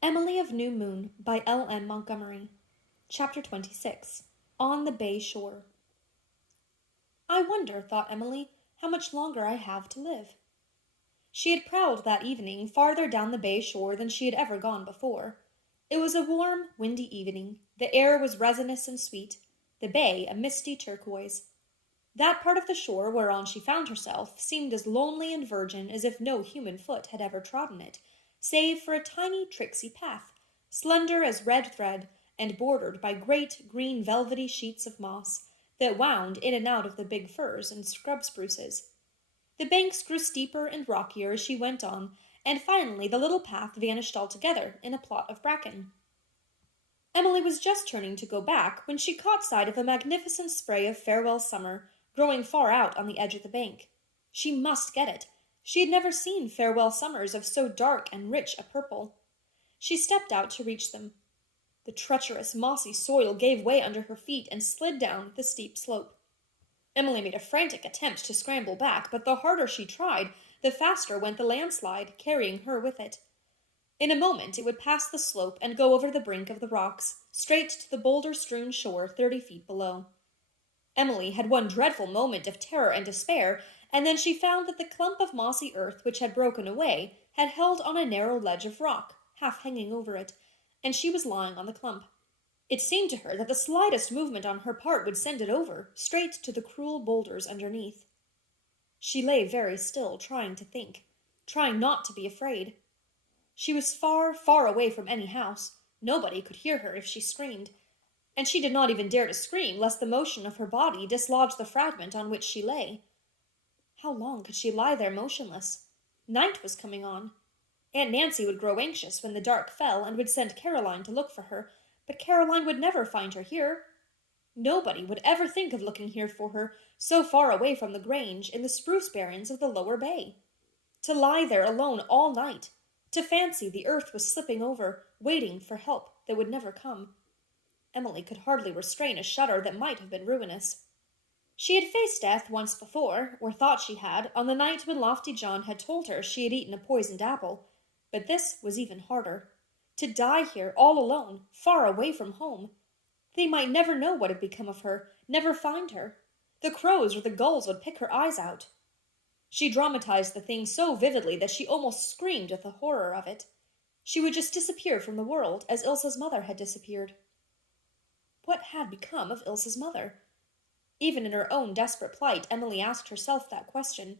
Emily of New Moon by L. M. Montgomery. Chapter 26. On the Bay Shore. I wonder, thought Emily, how much longer I have to live. She had prowled that evening farther down the bay shore than she had ever gone before. It was a warm, windy evening. The air was resinous and sweet, the bay a misty turquoise. That part of the shore whereon she found herself seemed as lonely and virgin as if no human foot had ever trodden it, save for a tiny tricksy path, slender as red thread, and bordered by great green velvety sheets of moss that wound in and out of the big firs and scrub spruces. The banks grew steeper and rockier as she went on, and finally the little path vanished altogether in a plot of bracken. Emily was just turning to go back when she caught sight of a magnificent spray of farewell summer growing far out on the edge of the bank. She must get it. She had never seen farewell summers of so dark and rich a purple. She stepped out to reach them. The treacherous, mossy soil gave way under her feet and slid down the steep slope. Emily made a frantic attempt to scramble back, but the harder she tried, the faster went the landslide, carrying her with it. In a moment it would pass the slope and go over the brink of the rocks, straight to the boulder-strewn shore 30 feet below. Emily had one dreadful moment of terror and despair, and then she found that the clump of mossy earth which had broken away had held on a narrow ledge of rock, half hanging over it, and she was lying on the clump. It seemed to her that the slightest movement on her part would send it over, straight to the cruel boulders underneath. She lay very still, trying to think, trying not to be afraid. She was far, far away from any house. Nobody could hear her if she screamed, and she did not even dare to scream, lest the motion of her body dislodge the fragment on which she lay. How long could she lie there motionless? Night was coming on. Aunt Nancy would grow anxious when the dark fell, and would send Caroline to look for her, but Caroline would never find her here. Nobody would ever think of looking here for her, so far away from the Grange, in the spruce barrens of the lower bay. To lie there alone all night, to fancy the earth was slipping over, waiting for help that would never come. Emily could hardly restrain a shudder that might have been ruinous. She had faced death once before, or thought she had, on the night when Lofty John had told her she had eaten a poisoned apple, but this was even harder. To die here, all alone, far away from home. They might never know what had become of her, never find her. The crows or the gulls would pick her eyes out. She dramatized the thing so vividly that she almost screamed at the horror of it. She would just disappear from the world, as Ilse's mother had disappeared. What had become of Ilse's mother? Even in her own desperate plight, Emily asked herself that question.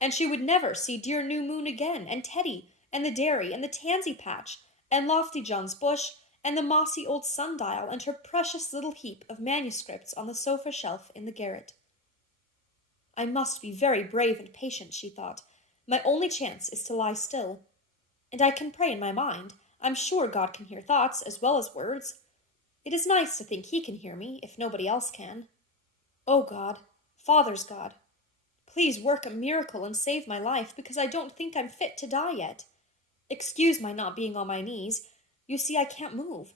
And she would never see dear New Moon again, and Teddy, and the dairy, and the tansy patch, and Lofty John's bush, and the mossy old sundial, and her precious little heap of manuscripts on the sofa shelf in the garret. I must be very brave and patient, she thought. My only chance is to lie still. And I can pray in my mind. I'm sure God can hear thoughts as well as words. It is nice to think he can hear me, if nobody else can. Oh God, Father's God, please work a miracle and save my life, because I don't think I'm fit to die yet. Excuse my not being on my knees. You see, I can't move.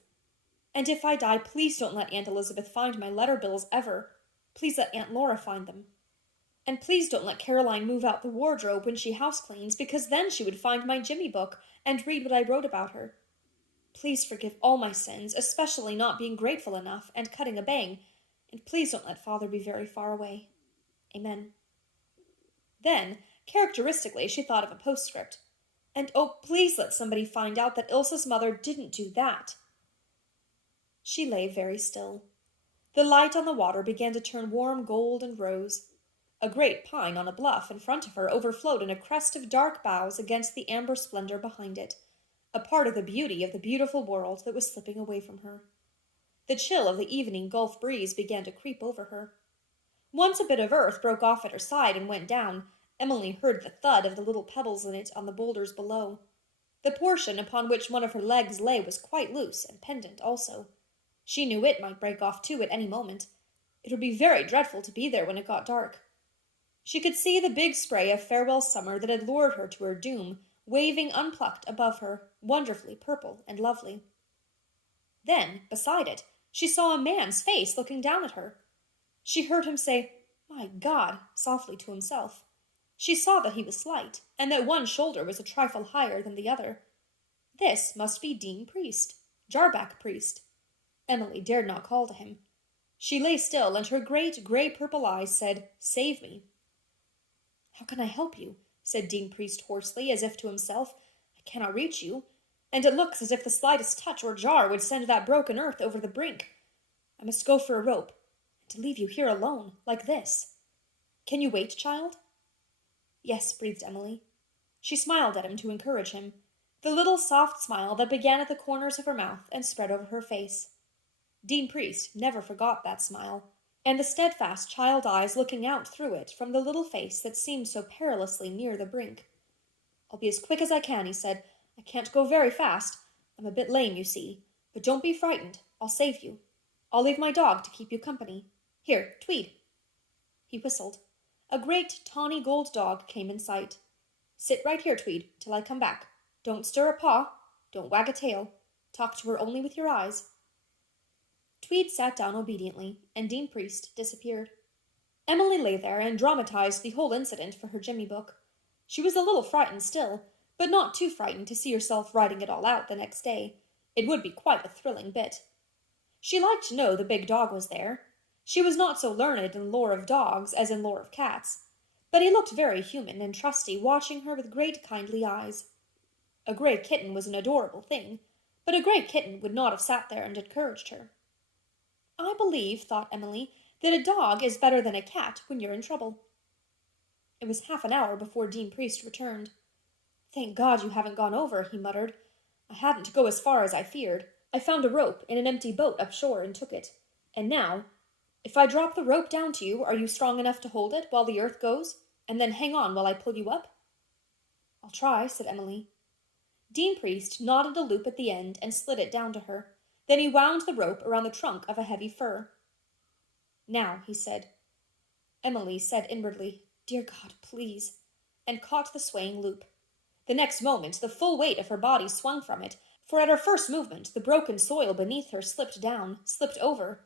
And if I die, please don't let Aunt Elizabeth find my letter bills ever. Please let Aunt Laura find them. And please don't let Caroline move out the wardrobe when she house cleans, because then she would find my Jimmy book and read what I wrote about her. Please forgive all my sins, especially not being grateful enough and cutting a bang, and please don't let Father be very far away. Amen. Then, characteristically, she thought of a postscript. And oh, please let somebody find out that Ilse's mother didn't do that. She lay very still. The light on the water began to turn warm gold and rose. A great pine on a bluff in front of her overflowed in a crest of dark boughs against the amber splendor behind it, a part of the beauty of the beautiful world that was slipping away from her. The chill of the evening Gulf breeze began to creep over her. Once a bit of earth broke off at her side and went down. Emily heard the thud of the little pebbles in it on the boulders below. The portion upon which one of her legs lay was quite loose and pendant also. She knew it might break off too at any moment. It would be very dreadful to be there when it got dark. She could see the big spray of farewell summer that had lured her to her doom, waving unplucked above her, wonderfully purple and lovely. Then, beside it, she saw a man's face looking down at her. She heard him say, "My God," softly to himself. She saw that he was slight, and that one shoulder was a trifle higher than the other. This must be Dean Priest, Jarback Priest. Emily dared not call to him. She lay still, and her great grey-purple eyes said, "Save me." "How can I help you?" said Dean Priest hoarsely, as if to himself. "I cannot reach you, and it looks as if the slightest touch or jar would send that broken earth over the brink. I must go for a rope, and to leave you here alone, like this. Can you wait, child?" "Yes," breathed Emily. She smiled at him to encourage him, the little soft smile that began at the corners of her mouth and spread over her face. Dean Priest never forgot that smile, and the steadfast child eyes looking out through it from the little face that seemed so perilously near the brink. "I'll be as quick as I can," he said. "I can't go very fast. I'm a bit lame, you see. But don't be frightened. I'll save you. I'll leave my dog to keep you company. Here, Tweed." He whistled. A great tawny gold dog came in sight. "Sit right here, Tweed, till I come back. Don't stir a paw. Don't wag a tail. Talk to her only with your eyes." Tweed sat down obediently, and Dean Priest disappeared. Emily lay there and dramatized the whole incident for her Jimmy book. She was a little frightened still, but not too frightened to see herself writing it all out the next day. It would be quite a thrilling bit. She liked to know the big dog was there. She was not so learned in lore of dogs as in lore of cats, but he looked very human and trusty, watching her with great kindly eyes. A grey kitten was an adorable thing, but a grey kitten would not have sat there and encouraged her. "I believe," thought Emily, "that a dog is better than a cat when you're in trouble." It was half an hour before Dean Priest returned. "Thank God you haven't gone over," he muttered. "I hadn't to go as far as I feared. I found a rope in an empty boat up shore and took it. And now, if I drop the rope down to you, are you strong enough to hold it while the earth goes, and then hang on while I pull you up?" "I'll try," said Emily. Dean Priest knotted a loop at the end and slid it down to her. Then he wound the rope around the trunk of a heavy fir. "Now," he said. Emily said inwardly, "Dear God, please," and caught the swaying loop. The next moment the full weight of her body swung from it, for at her first movement the broken soil beneath her slipped down, slipped over.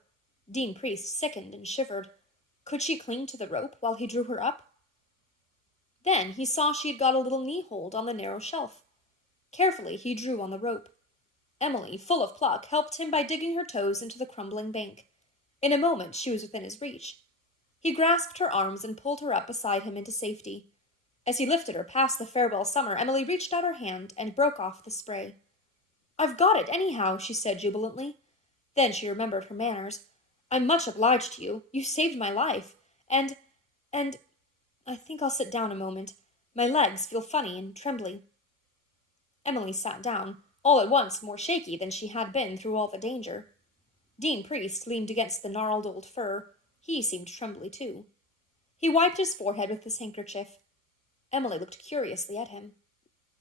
Dean Priest sickened and shivered. Could she cling to the rope while he drew her up? Then he saw she had got a little knee-hold on the narrow shelf. Carefully he drew on the rope. Emily, full of pluck, helped him by digging her toes into the crumbling bank. In a moment she was within his reach. He grasped her arms and pulled her up beside him into safety. As he lifted her past the farewell summer, Emily reached out her hand and broke off the spray. "I've got it, anyhow," she said jubilantly. Then she remembered her manners. "I'm much obliged to you. You saved my life. And I think I'll sit down a moment. My legs feel funny and trembly." Emily sat down, all at once more shaky than she had been through all the danger. Dean Priest leaned against the gnarled old fir. He seemed trembly too. He wiped his forehead with his handkerchief. Emily looked curiously at him.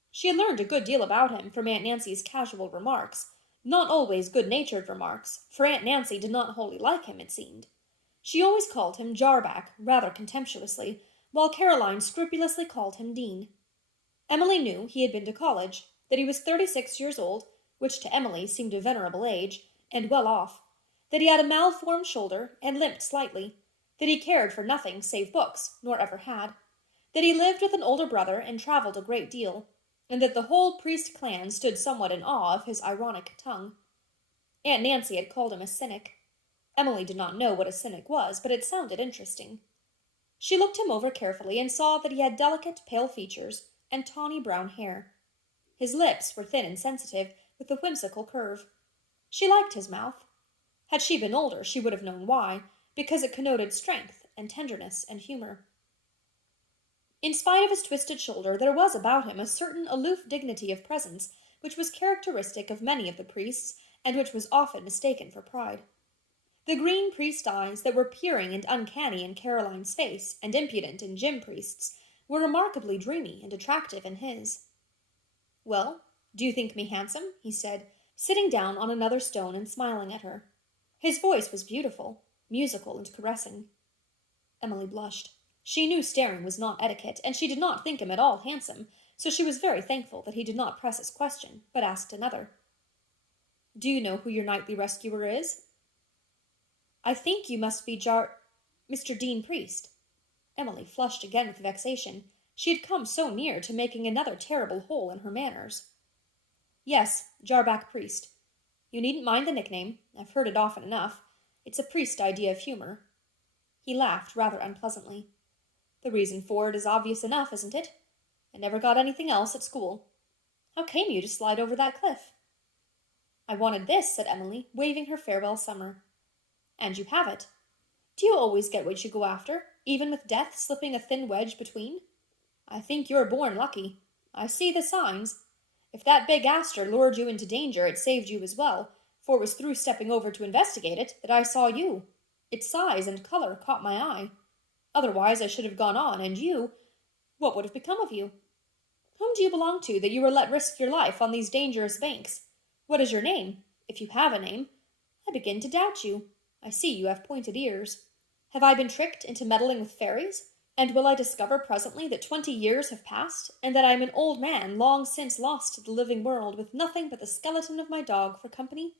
She had learned a good deal about him from Aunt Nancy's casual remarks, not always good-natured remarks, for Aunt Nancy did not wholly like him, it seemed. She always called him Jarback, rather contemptuously, while Caroline scrupulously called him Dean. Emily knew he had been to college, that he was 36 years old, which to Emily seemed a venerable age, and well off, that he had a malformed shoulder and limped slightly, that he cared for nothing save books, nor ever had, that he lived with an older brother and travelled a great deal, and that the whole Priest clan stood somewhat in awe of his ironic tongue. Aunt Nancy had called him a cynic. Emily did not know what a cynic was, but it sounded interesting. She looked him over carefully and saw that he had delicate, pale features and tawny brown hair. His lips were thin and sensitive, with a whimsical curve. She liked his mouth. Had she been older, she would have known why, because it connoted strength and tenderness and humor. In spite of his twisted shoulder, there was about him a certain aloof dignity of presence which was characteristic of many of the priests, and which was often mistaken for pride. The green priest eyes that were peering and uncanny in Caroline's face, and impudent in Jim Priest's, were remarkably dreamy and attractive in his. "Well, do you think me handsome?" he said, sitting down on another stone and smiling at her. His voice was beautiful, musical and caressing. Emily blushed. She knew staring was not etiquette, and she did not think him at all handsome, so she was very thankful that he did not press his question, but asked another. "Do you know who your nightly rescuer is?" "I think you must be Mr. Dean Priest." Emily flushed again with vexation. She had come so near to making another terrible hole in her manners. Yes, Jarback Priest. You needn't mind the nickname. I've heard it often enough. It's a priest idea of humor. He laughed rather unpleasantly. The reason for it is obvious enough, isn't it? I never got anything else at school. How came you to slide over that cliff? I wanted this, said Emily, waving her farewell summer. And you have it. Do you always get what you go after, even with death slipping a thin wedge between? I think you're born lucky. I see the signs. If that big aster lured you into danger, it saved you as well, for it was through stepping over to investigate it that I saw you. Its size and color caught my eye. Otherwise I should have gone on, and you, what would have become of you? Whom do you belong to that you were let risk your life on these dangerous banks? What is your name? If you have a name. I begin to doubt you. I see you have pointed ears. Have I been tricked into meddling with fairies? And will I discover presently that 20 years have passed, and that I am an old man long since lost to the living world, with nothing but the skeleton of my dog for company?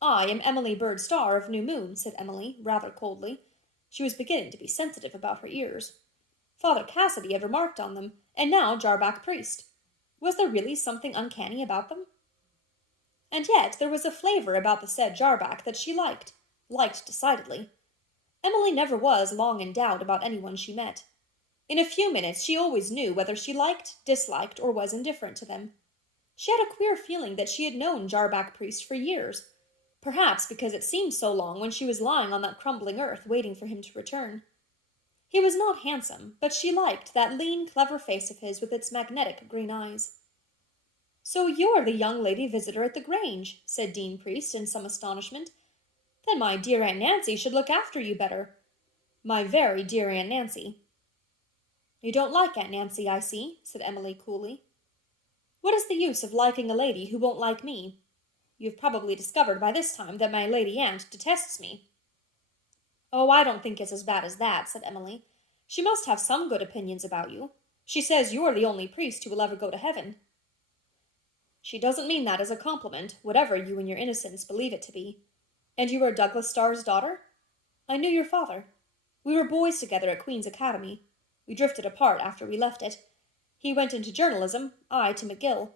I am Emily Bird Starr of New Moon, said Emily, rather coldly. She was beginning to be sensitive about her ears. Father Cassidy had remarked on them, and now Jarback Priest. Was there really something uncanny about them? And yet there was a flavor about the said Jarback that she liked decidedly. Emily never was long in doubt about anyone she met. In a few minutes she always knew whether she liked, disliked, or was indifferent to them. She had a queer feeling that she had known Jarback Priest for years, perhaps because it seemed so long when she was lying on that crumbling earth waiting for him to return. He was not handsome, but she liked that lean, clever face of his with its magnetic green eyes. So you're the young lady visitor at the Grange, said Dean Priest in some astonishment. Then my dear Aunt Nancy should look after you better. My very dear Aunt Nancy. You don't like Aunt Nancy, I see, said Emily coolly. What is the use of liking a lady who won't like me? You've probably discovered by this time that my lady aunt detests me. Oh, I don't think it's as bad as that, said Emily. She must have some good opinions about you. She says you're the only priest who will ever go to heaven. She doesn't mean that as a compliment, whatever you in your innocence believe it to be. And you were Douglas Starr's daughter? I knew your father. We were boys together at Queen's Academy. We drifted apart after we left it. He went into journalism, I to McGill.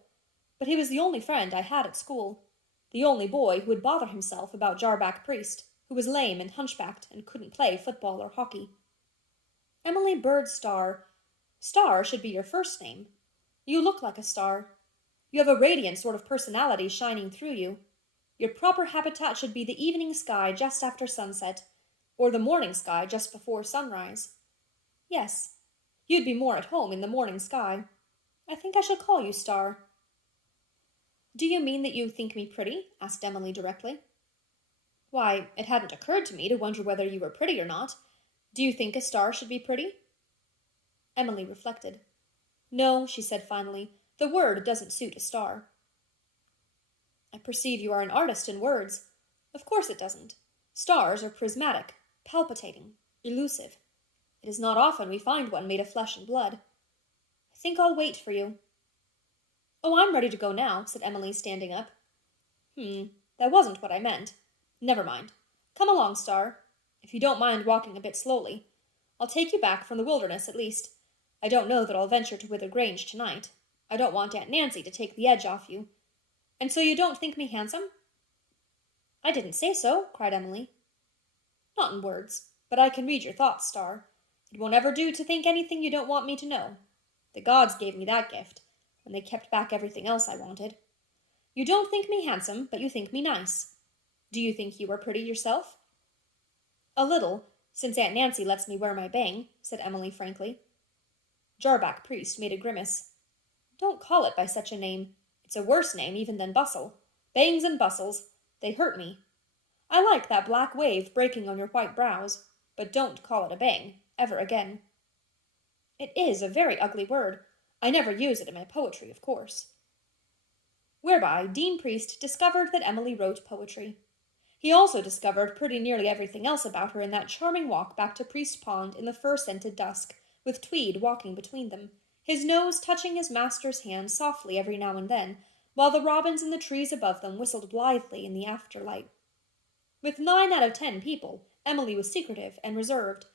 But he was the only friend I had at school. The only boy who would bother himself about Jarback Priest, who was lame and hunchbacked and couldn't play football or hockey. Emily Bird Starr. Starr should be your first name. You look like a star. You have a radiant sort of personality shining through you. Your proper habitat should be the evening sky just after sunset, or the morning sky just before sunrise. Yes, you'd be more at home in the morning sky. I think I shall call you Star. Do you mean that you think me pretty? Asked Emily directly. Why, it hadn't occurred to me to wonder whether you were pretty or not. Do you think a star should be pretty? Emily reflected. No, she said finally, the word doesn't suit a star. I perceive you are an artist in words. Of course it doesn't. Stars are prismatic, palpitating, elusive. It is not often we find one made of flesh and blood. I think I'll wait for you. Oh, I'm ready to go now, said Emily, standing up. That wasn't what I meant. Never mind. Come along, Star, if you don't mind walking a bit slowly. I'll take you back from the wilderness, at least. I don't know that I'll venture to Wither Grange tonight. I don't want Aunt Nancy to take the edge off you. And so you don't think me handsome? I didn't say so, cried Emily. Not in words, but I can read your thoughts, Star. It won't ever do to think anything you don't want me to know. The gods gave me that gift, and they kept back everything else I wanted. You don't think me handsome, but you think me nice. Do you think you are pretty yourself? A little, since Aunt Nancy lets me wear my bang, said Emily frankly. Jarback Priest made a grimace. Don't call it by such a name. It's a worse name even than bustle. Bangs and bustles, they hurt me. I like that black wave breaking on your white brows, but don't call it a bang, ever again. It is a very ugly word. I never use it in my poetry, of course. Whereby Dean Priest discovered that Emily wrote poetry. He also discovered pretty nearly everything else about her in that charming walk back to Priest Pond in the fir-scented dusk, with Tweed walking between them, his nose touching his master's hand softly every now and then, while the robins in the trees above them whistled blithely in the afterlight. With 9 out of 10 people, Emily was secretive and reserved,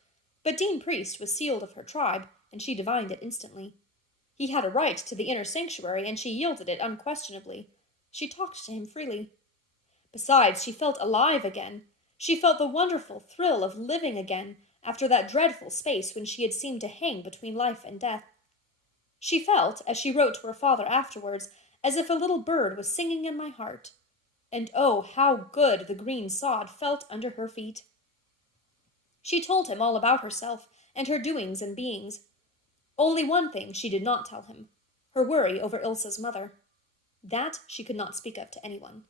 but Dean Priest was sealed of her tribe, and she divined it instantly. He had a right to the inner sanctuary, and she yielded it unquestionably. She talked to him freely. Besides, she felt alive again. She felt the wonderful thrill of living again after that dreadful space when she had seemed to hang between life and death. She felt, as she wrote to her father afterwards, as if a little bird was singing in my heart. And oh, how good the green sod felt under her feet! She told him all about herself and her doings and beings. Only one thing she did not tell him, her worry over Ilsa's mother. That she could not speak of to anyone.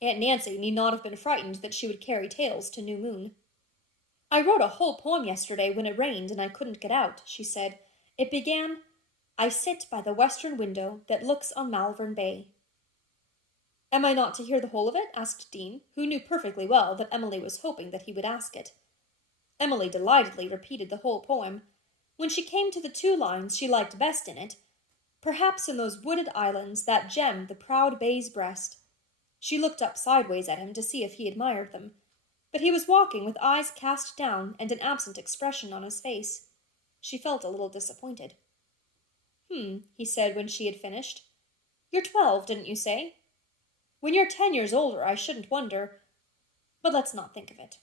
Aunt Nancy need not have been frightened that she would carry tales to New Moon. I wrote a whole poem yesterday when it rained and I couldn't get out, she said. It began, I sit by the western window that looks on Malvern Bay. Am I not to hear the whole of it? Asked Dean, who knew perfectly well that Emily was hoping that he would ask it. Emily delightedly repeated the whole poem. When she came to the 2 lines she liked best in it, perhaps in those wooded islands that gem the proud bay's breast. She looked up sideways at him to see if he admired them, but he was walking with eyes cast down and an absent expression on his face. She felt a little disappointed. He said when she had finished. You're 12, didn't you say? When you're 10 years older, I shouldn't wonder, but let's not think of it.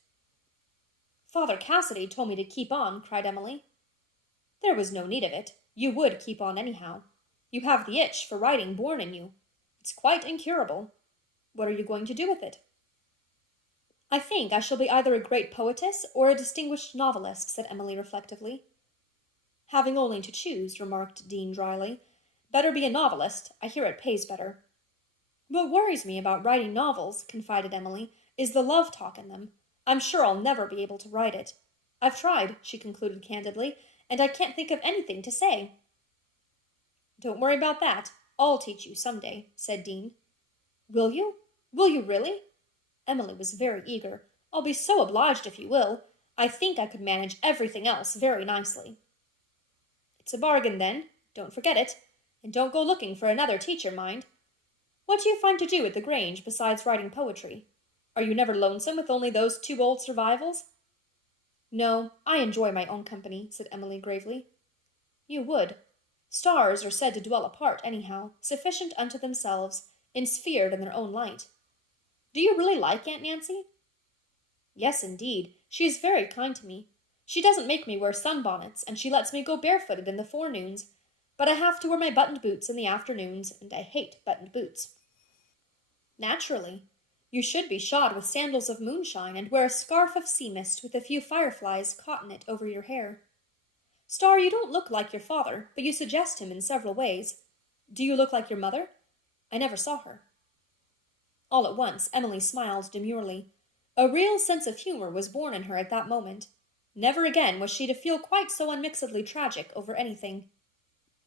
Father Cassidy told me to keep on, cried Emily. There was no need of it. You would keep on anyhow. You have the itch for writing born in you. It's quite incurable. What are you going to do with it? I think I shall be either a great poetess or a distinguished novelist, said Emily reflectively. Having only to choose, remarked Dean dryly. Better be a novelist. I hear it pays better. What worries me about writing novels, confided Emily, is the love talk in them. I'm sure I'll never be able to write it. I've tried, she concluded candidly, and I can't think of anything to say. Don't worry about that. I'll teach you some day, said Dean. Will you? Will you really? Emily was very eager. I'll be so obliged if you will. I think I could manage everything else very nicely. It's a bargain, then. Don't forget it. And don't go looking for another teacher, mind. What do you find to do at the Grange besides writing poetry? Are you never lonesome with only those 2 old survivals? No, I enjoy my own company, said Emily gravely. You would. Stars are said to dwell apart anyhow, sufficient unto themselves, ensphered in their own light. Do you really like Aunt Nancy? Yes, indeed. She is very kind to me. She doesn't make me wear sunbonnets, and she lets me go barefooted in the forenoons, but I have to wear my buttoned boots in the afternoons, and I hate buttoned boots. Naturally. You should be shod with sandals of moonshine and wear a scarf of sea mist with a few fireflies caught in it over your hair. Star, you don't look like your father, but you suggest him in several ways. Do you look like your mother? I never saw her. All at once, Emily smiled demurely. A real sense of humor was born in her at that moment. Never again was she to feel quite so unmixedly tragic over anything.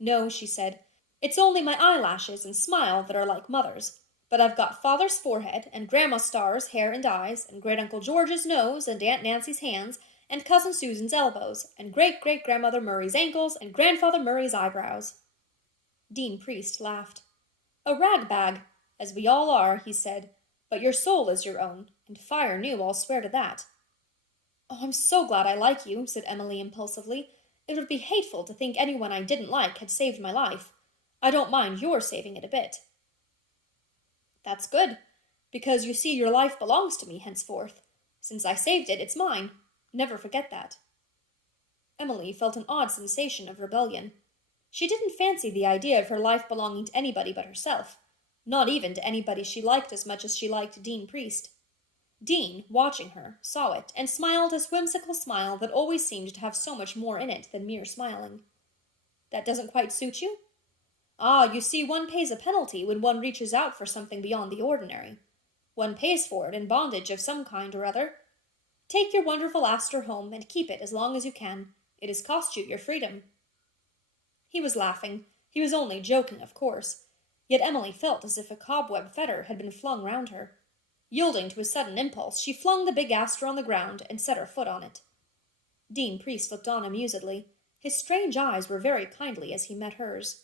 No, she said, it's only my eyelashes and smile that are like mother's. But I've got father's forehead, and Grandma Starr's hair and eyes, and Great-Uncle George's nose, and Aunt Nancy's hands, and Cousin Susan's elbows, and Great-Great-Grandmother Murray's ankles, and Grandfather Murray's eyebrows. Dean Priest laughed. A rag-bag, as we all are, he said, but your soul is your own, and fire new, I'll swear to that. Oh, I'm so glad I like you, said Emily impulsively. It would be hateful to think anyone I didn't like had saved my life. I don't mind your saving it a bit. That's good, because you see your life belongs to me henceforth. Since I saved it, it's mine. Never forget that. Emily felt an odd sensation of rebellion. She didn't fancy the idea of her life belonging to anybody but herself, not even to anybody she liked as much as she liked Dean Priest. Dean, watching her, saw it, and smiled his whimsical smile that always seemed to have so much more in it than mere smiling. That doesn't quite suit you? Ah, you see, one pays a penalty when one reaches out for something beyond the ordinary. One pays for it in bondage of some kind or other. Take your wonderful Astor home and keep it as long as you can. It has cost you your freedom. He was laughing. He was only joking, of course. Yet Emily felt as if a cobweb fetter had been flung round her. Yielding to a sudden impulse, she flung the big Astor on the ground and set her foot on it. Dean Priest looked on amusedly. His strange eyes were very kindly as he met hers.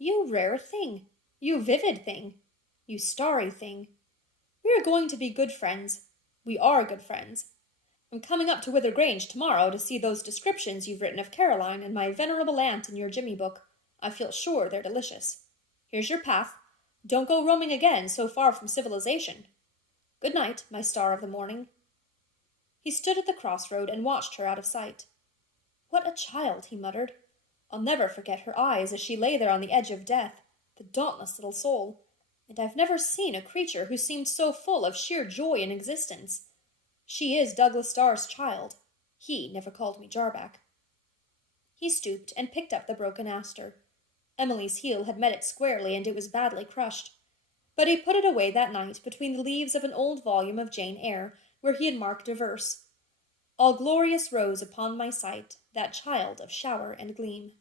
You rare thing, you vivid thing, you starry thing. We are going to be good friends. We are good friends. I'm coming up to Wither Grange tomorrow to see those descriptions you've written of Caroline and my venerable aunt in your Jimmy book. I feel sure they're delicious. Here's your path. Don't go roaming again so far from civilization. Good night, my star of the morning." He stood at the crossroad and watched her out of sight. "What a child," he muttered. "I'll never forget her eyes as she lay there on the edge of death, the dauntless little soul, and I've never seen a creature who seemed so full of sheer joy in existence. She is Douglas Starr's child. He never called me Jarback." He stooped and picked up the broken aster. Emily's heel had met it squarely, and it was badly crushed. But he put it away that night between the leaves of an old volume of Jane Eyre, where he had marked a verse: "All glorious rose upon my sight, that child of shower and gleam."